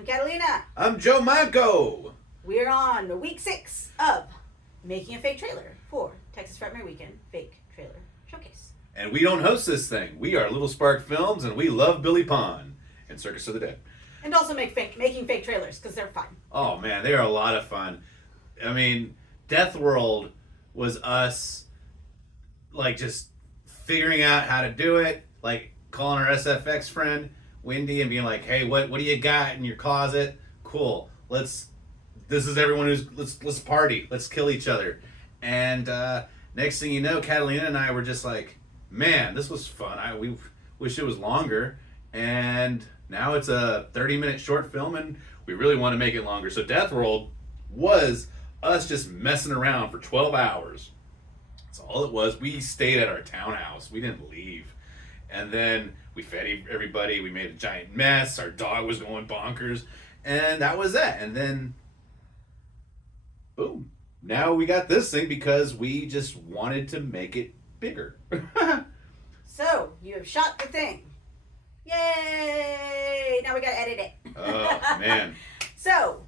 I'm Catalina. I'm Joe Manco. We're on week 6 of making a fake trailer for Texas Frightmare Weekend Fake Trailer Showcase. And we don't host this thing. We are Little Spark Films, and we love Billy Pond and Circus of the Dead. And also making fake trailers, because they're fun. Oh, man, they are a lot of fun. I mean, Death World was us, like, just figuring out how to do it, like calling our SFX friend, Wendy, and being like, hey, what do you got in your closet? Cool. This is everyone let's party. Let's kill each other. And next thing you know, Catalina and I were just like, man, this was fun. We wish it was longer. And now it's a 30-minute short film, and we really want to make it longer. So Death World was us just messing around for 12 hours. That's all it was. We stayed at our townhouse. We didn't leave. And then we fed everybody. We made a giant mess. Our dog was going bonkers. And that was that. And then, boom. Now we got this thing because we just wanted to make it bigger. So, you have shot the thing. Yay! Now we gotta edit it. Oh, man. So,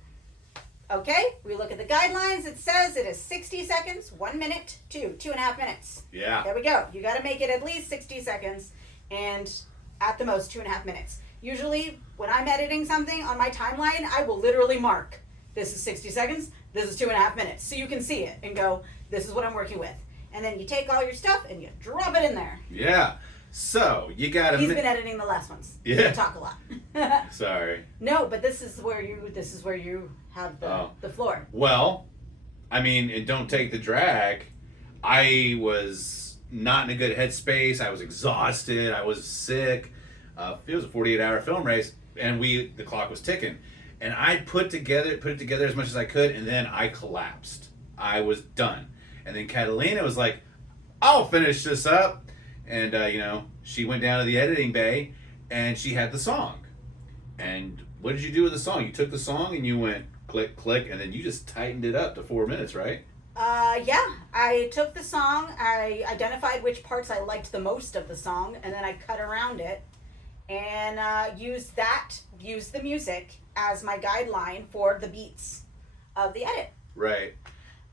okay, we look at the guidelines. It says it is 60 seconds, 1 minute to 2.5 minutes. Yeah. There we go. You got to make it at least 60 seconds and at the most 2.5 minutes. Usually, when I'm editing something on my timeline, I will literally mark, this is 60 seconds, this is 2.5 minutes. So you can see it and go, this is what I'm working with. And then you take all your stuff and you drop it in there. Yeah. So, you got to... He's been editing the last ones. Yeah. You talk a lot. Sorry. No, but this is where you have the floor. Well, I mean, and don't take the drag. I was not in a good headspace. I was exhausted. I was sick. It was a 48-hour film race, and the clock was ticking. And I put it together as much as I could, and then I collapsed. I was done. And then Catalina was like, I'll finish this up. And, she went down to the editing bay, and she had the song. And what did you do with the song? You took the song, and you went click, click, and then you just tightened it up to 4 minutes, right? Yeah. I took the song, I identified which parts I liked the most of the song, and then I cut around it, and used the music as my guideline for the beats of the edit. Right.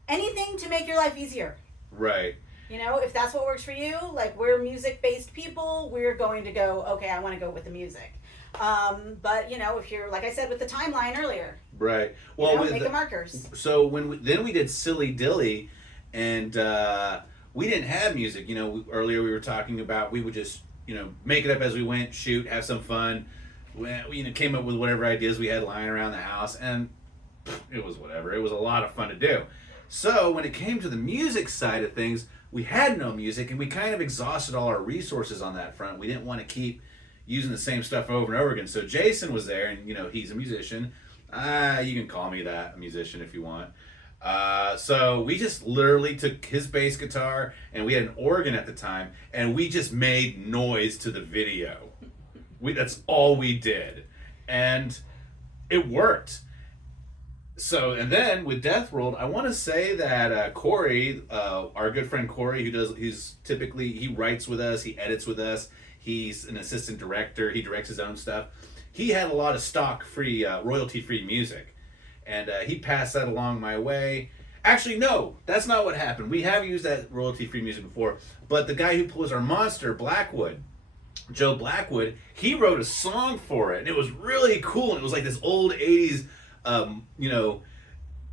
Anything to make your life easier. Right. If that's what works for you, like we're music-based people, we're going to go, okay, I want to go with the music. But, if you're, like I said with the timeline earlier. Right. Well, make the markers. So then we did Silly Dilly, and we didn't have music. Earlier we were talking about we would just, make it up as we went, shoot, have some fun. We came up with whatever ideas we had lying around the house, and it was whatever. It was a lot of fun to do. So when it came to the music side of things, we had no music, and we kind of exhausted all our resources on that front. We didn't want to keep using the same stuff over and over again. So Jason was there, and he's a musician. You can call me that, a musician, if you want. So we just literally took his bass guitar, and we had an organ at the time, and we just made noise to the video. That's all we did, and it worked. So, and then with Death World, I want to say that Corey, our good friend Corey, he writes with us, he edits with us, he's an assistant director, he directs his own stuff. He had a lot of stock-free, royalty-free music, and he passed that along my way. Actually, no, that's not what happened. We have used that royalty-free music before, but the guy who plays our monster, Blackwood, Joe Blackwood, he wrote a song for it, and it was really cool, and it was like this old 80s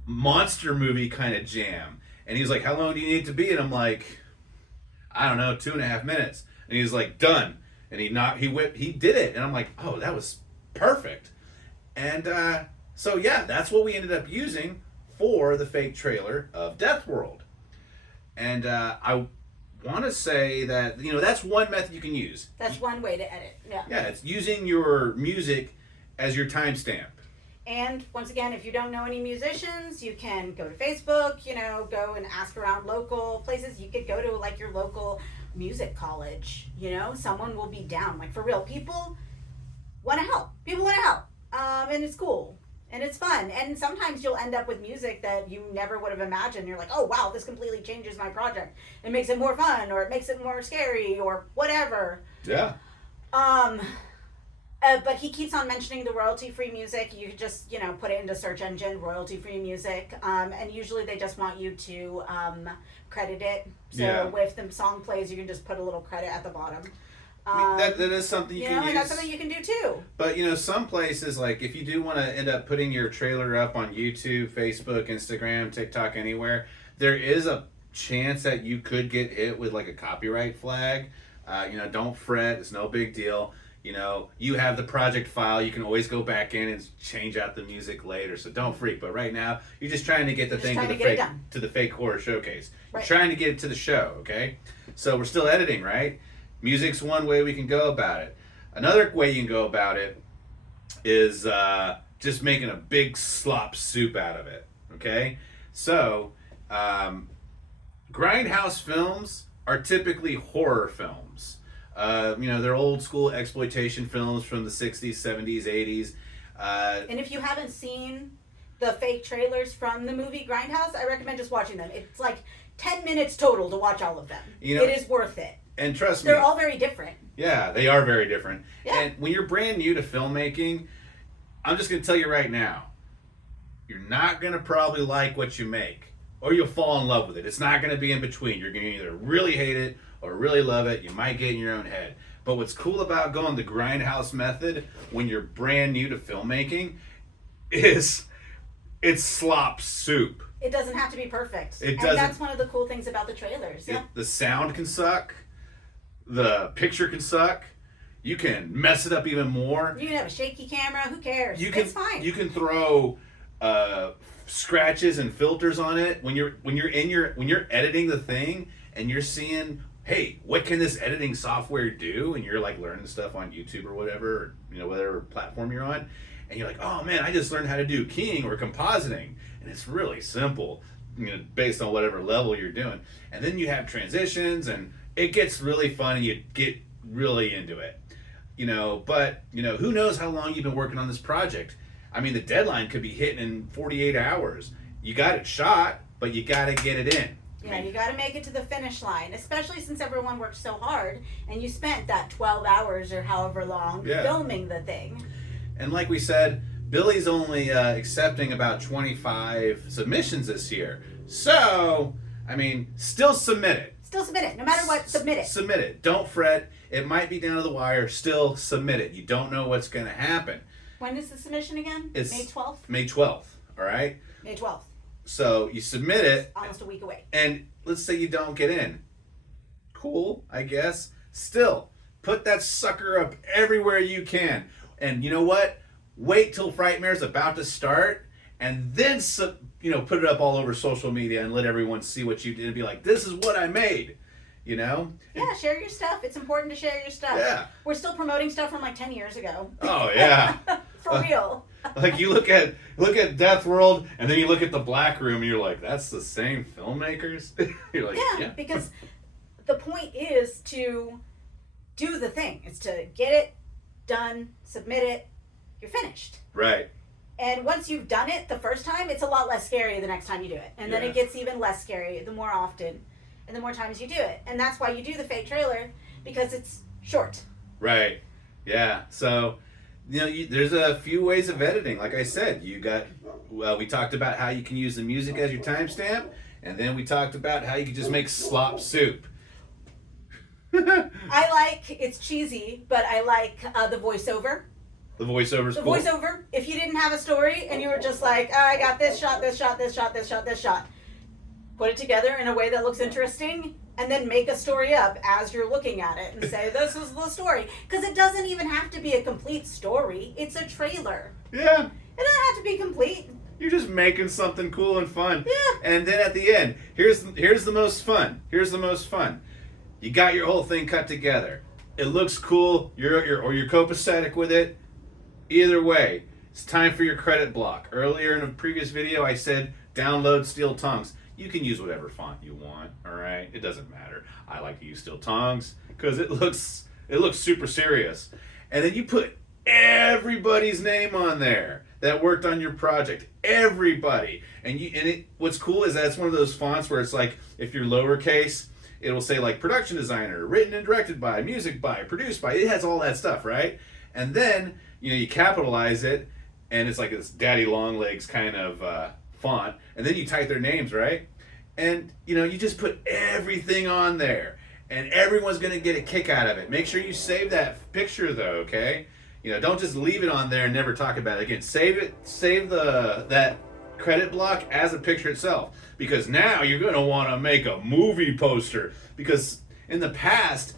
monster movie kind of jam. And he was like, how long do you need it to be? And I'm like, I don't know, 2.5 minutes. And he was like, done. And he did it. And I'm like, oh, that was perfect. And so yeah, that's what we ended up using for the fake trailer of Death World. And I want to say that, that's one method you can use. That's one way to edit. Yeah. Yeah, it's using your music as your timestamp. And once again, if you don't know any musicians, you can go to Facebook, go and ask around local places. You could go to like your local music college, someone will be down. Like for real, people want to help. People want to help. And it's cool. And it's fun. And sometimes you'll end up with music that you never would have imagined. You're like, oh, wow, this completely changes my project. It makes it more fun, or it makes it more scary, or whatever. Yeah. But he keeps on mentioning the royalty-free music. You could just, put it into search engine, royalty-free music. And usually they just want you to credit it. So if the song plays, you can just put a little credit at the bottom. That is something you can use. And that's something you can do too. But, some places, like, if you do want to end up putting your trailer up on YouTube, Facebook, Instagram, TikTok, anywhere, there is a chance that you could get hit with, like, a copyright flag. Don't fret. It's no big deal. You have the project file. You can always go back in and change out the music later. So don't freak. But right now, you're just trying to get the thing to the fake horror showcase. Right. You're trying to get it to the show, okay? So we're still editing, right? Music's one way we can go about it. Another way you can go about it is just making a big slop soup out of it, okay? So, grindhouse films are typically horror films. They're old school exploitation films from the 60s, 70s, 80s. And if you haven't seen the fake trailers from the movie Grindhouse, I recommend just watching them. It's like 10 minutes total to watch all of them. It is worth it. And trust me, they're all very different. Yeah, they are very different. Yeah. And when you're brand new to filmmaking, I'm just going to tell you right now, you're not going to probably like what you make, or you'll fall in love with it. It's not going to be in between. You're going to either really hate it or really love it. You might get in your own head. But what's cool about going the grindhouse method when you're brand new to filmmaking is it's slop soup. It doesn't have to be perfect. It doesn't. And that's one of the cool things about the trailers. Yeah. The sound can suck. The picture can suck. You can mess it up even more. You can have a shaky camera. Who cares? It's fine. You can throw scratches and filters on it when you're editing the thing and you're seeing, hey, what can this editing software do? And you're like learning stuff on YouTube or whatever, or, whatever platform you're on, and you're like, oh man, I just learned how to do keying or compositing, and it's really simple, based on whatever level you're doing. And then you have transitions, and it gets really fun, and you get really into it. But who knows how long you've been working on this project? I mean, the deadline could be hitting in 48 hours. You got it shot, but you got to get it in. Yeah, you got to make it to the finish line, especially since everyone worked so hard and you spent that 12 hours or however long filming the thing. And like we said, Billy's only accepting about 25 submissions this year. So, I mean, still submit it. Still submit it. No matter what, submit it. Submit it. Don't fret. It might be down to the wire. Still submit it. You don't know what's going to happen. When is the submission again? It's May 12th? May 12th, all right? May 12th. So you submit it. Almost a week away. And let's say you don't get in. Cool, I guess. Still, put that sucker up everywhere you can. And you know what? Wait till Frightmare's about to start, and then put it up all over social media and let everyone see what you did and be like, this is what I made. Yeah, share your stuff. It's important to share your stuff. Yeah. We're still promoting stuff from like 10 years ago. Oh, yeah. For real. Like you look at Death World, and then you look at the Black Room, and you're like, that's the same filmmakers? You're like, yeah. Because the point is to do the thing. It's to get it done, submit it, you're finished. Right. And once you've done it the first time, it's a lot less scary the next time you do it. And then it gets even less scary the more often and the more times you do it. And that's why you do the fake trailer, because it's short. Right. Yeah. So, there's a few ways of editing. Like I said, we talked about how you can use the music as your timestamp, and then we talked about how you can just make slop soup. It's cheesy, but I like the voiceover. The voiceover's cool. The voiceover, if you didn't have a story and you were just like, I got this shot, this shot, this shot, this shot, this shot. Put it together in a way that looks interesting, and then make a story up as you're looking at it and say, this is the story. Because it doesn't even have to be a complete story. It's a trailer. Yeah. It doesn't have to be complete. You're just making something cool and fun. Yeah. And then at the end, here's the most fun. Here's the most fun. You got your whole thing cut together. It looks cool. You're copacetic with it. Either way, it's time for your credit block. Earlier in a previous video, I said download Steel Tongues. You can use whatever font you want, all right? It doesn't matter. I like to use Steel Tongues because it looks super serious. And then you put everybody's name on there that worked on your project. Everybody. What's cool is that it's one of those fonts where it's like, if you're lowercase, it'll say like production designer, written and directed by, music by, produced by. It has all that stuff, right? And then, you capitalize it, and it's like this Daddy Longlegs kind of font. And then you type their names, right? And, you just put everything on there. And everyone's going to get a kick out of it. Make sure you save that picture, though, okay? Don't just leave it on there and never talk about it again. Save that credit block as a picture itself, because now you're going to want to make a movie poster, because in the past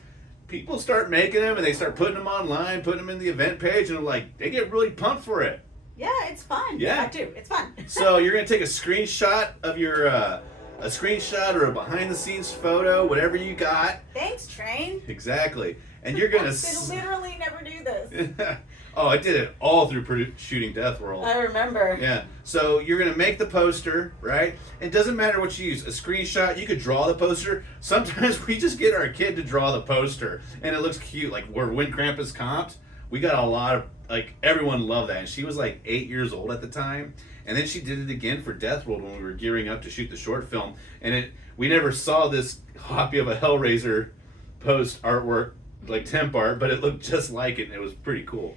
people start making them and they start putting them online, putting them in the event page, and they get really pumped for it. Yeah, it's fun. Yeah, I do. It's fun. So you're going to take a screenshot of your a screenshot or a behind the scenes photo, whatever you got. Thanks, Train. Exactly. And you're going to literally never do this. Oh, I did it all through shooting Death World. I remember. Yeah. So you're going to make the poster, right? It doesn't matter what you use. A screenshot, you could draw the poster. Sometimes we just get our kid to draw the poster, and it looks cute. Like where When Krampus comped, we got a lot of, everyone loved that. And she was 8 years old at the time. And then she did it again for Death World when we were gearing up to shoot the short film. And we never saw this copy of a Hellraiser post artwork, temp art, but it looked just like it, and it was pretty cool.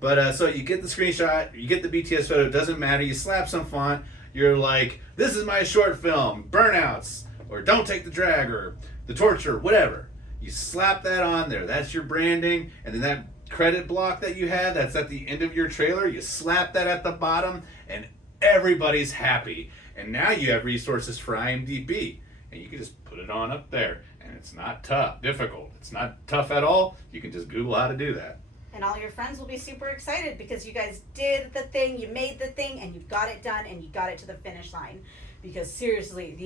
But so you get the screenshot, you get the BTS photo, it doesn't matter, you slap some font, you're like, this is my short film, Burnouts, or Don't Take the Drag, or The Torture, whatever. You slap that on there, that's your branding, and then that credit block that you have, that's at the end of your trailer, you slap that at the bottom, and everybody's happy. And now you have resources for IMDb, and you can just put it on up there, and it's not difficult. It's not tough at all. You can just Google how to do that. And all your friends will be super excited because you guys did the thing, you made the thing, and you got it done, and you got it to the finish line. Because seriously,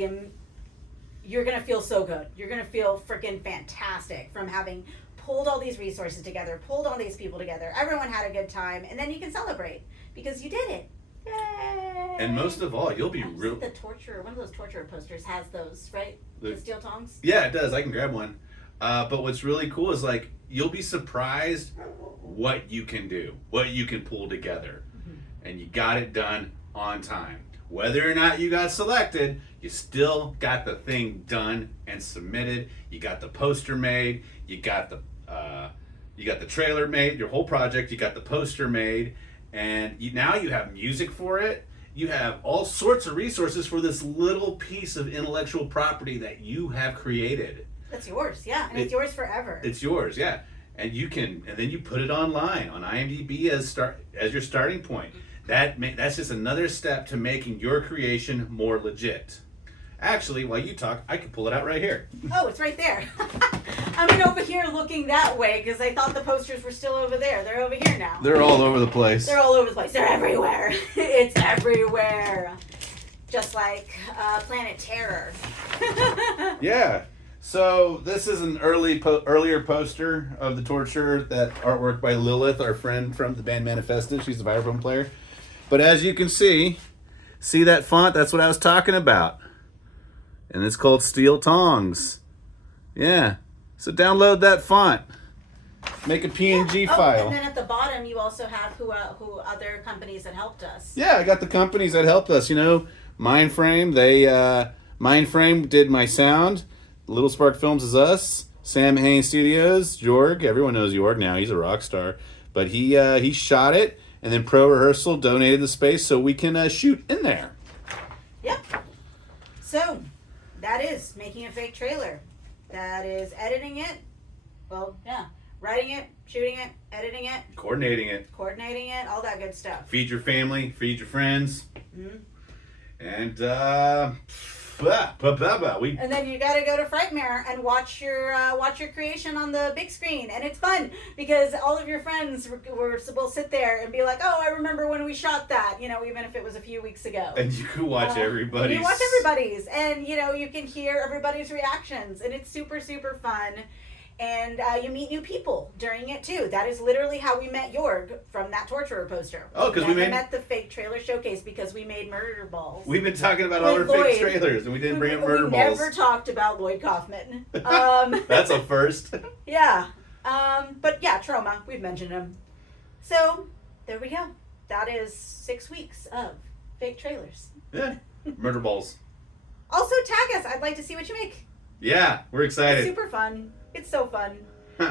you're going to feel so good. You're going to feel freaking fantastic from having pulled all these resources together, pulled all these people together. Everyone had a good time, and then you can celebrate because you did it. Yay! And most of all, you'll be real. The torture, one of those torture posters has those, right? The steel tongs? Yeah, it does. I can grab one. But what's really cool is you'll be surprised what you can do, what you can pull together. Mm-hmm. And you got it done on time. Whether or not you got selected, you still got the thing done and submitted. You got the poster made. You got the trailer made. Your whole project. You got the poster made, and now you have music for it. You have all sorts of resources for this little piece of intellectual property that you have created. That's yours, yeah, and it's yours forever. It's yours, yeah, and then you put it online on IMDb as your starting point. That's just another step to making your creation more legit. Actually, while you talk, I can pull it out right here. Oh, it's right there. I'm over here looking that way because I thought the posters were still over there. They're over here now. They're all over the place. They're all over the place. They're everywhere. It's everywhere. Just like Planet Terror. Yeah. So this is an earlier poster of the Torture, that artwork by Lilith, our friend from the band Manifested. She's a vibraphone player. But as you can see that font? That's what I was talking about. And it's called Steel Tongs. Yeah. So download that font. Make a PNG file. And then at the bottom, you also have who other companies that helped us. Yeah, I got the companies that helped us. Mindframe. Mindframe did my sound. Little Spark Films is us. Sam Hain Studios. Jorg. Everyone knows Jorg now. He's a rock star. But he shot it, and then Pro Rehearsal donated the space so we can shoot in there. Yep. So that is making a fake trailer. That is editing it. Well, yeah. Writing it, shooting it, editing it. Coordinating it, all that good stuff. Feed your family, feed your friends. Mm-hmm. And, and then you got to go to Frightmare and watch your creation on the big screen, and it's fun because all of your friends will sit there and be like, "Oh, I remember when we shot that," even if it was a few weeks ago. And you can watch everybody's. You watch everybody's, and you can hear everybody's reactions, and it's super super fun. And you meet new people during it too. That is literally how we met Jorg from that Torturer poster. Oh, because we met the fake trailer showcase because we made murder balls. We've been talking about all our fake trailers, and we didn't bring up murder balls. We never talked about Lloyd Kaufman. That's a first. Yeah, but yeah, Trauma. We've mentioned him. So there we go. That is 6 weeks of fake trailers. Yeah, murder balls. Also tag us. I'd like to see what you make. Yeah, we're excited. It's super fun. It's so fun.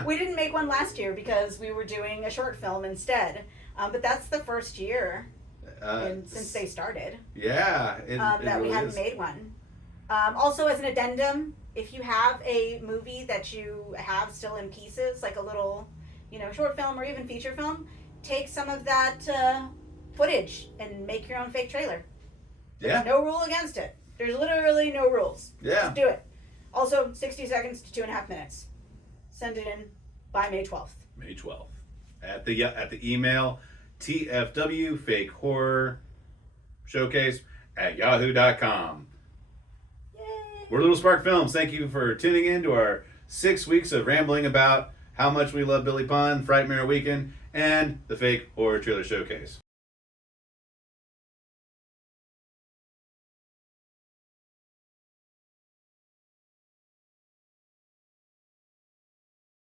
We didn't make one last year because we were doing a short film instead. But that's the first year since they started Yeah, that we really haven't is. made one. Also, as an addendum, if you have a movie that you have still in pieces, like a little, short film or even feature film, take some of that footage and make your own fake trailer. There's Yeah. no rule against it. There's literally no rules. Yeah. Just do it. Also, 60 seconds to 2.5 minutes. Send it in by May 12th. May 12th at the email TFW Fake Horror Showcase at yahoo.com. Yay! We're Little Spark Films. Thank you for tuning in to our 6 weeks of rambling about how much we love Billy Pond, Frightmare Weekend, and the Fake Horror Trailer Showcase.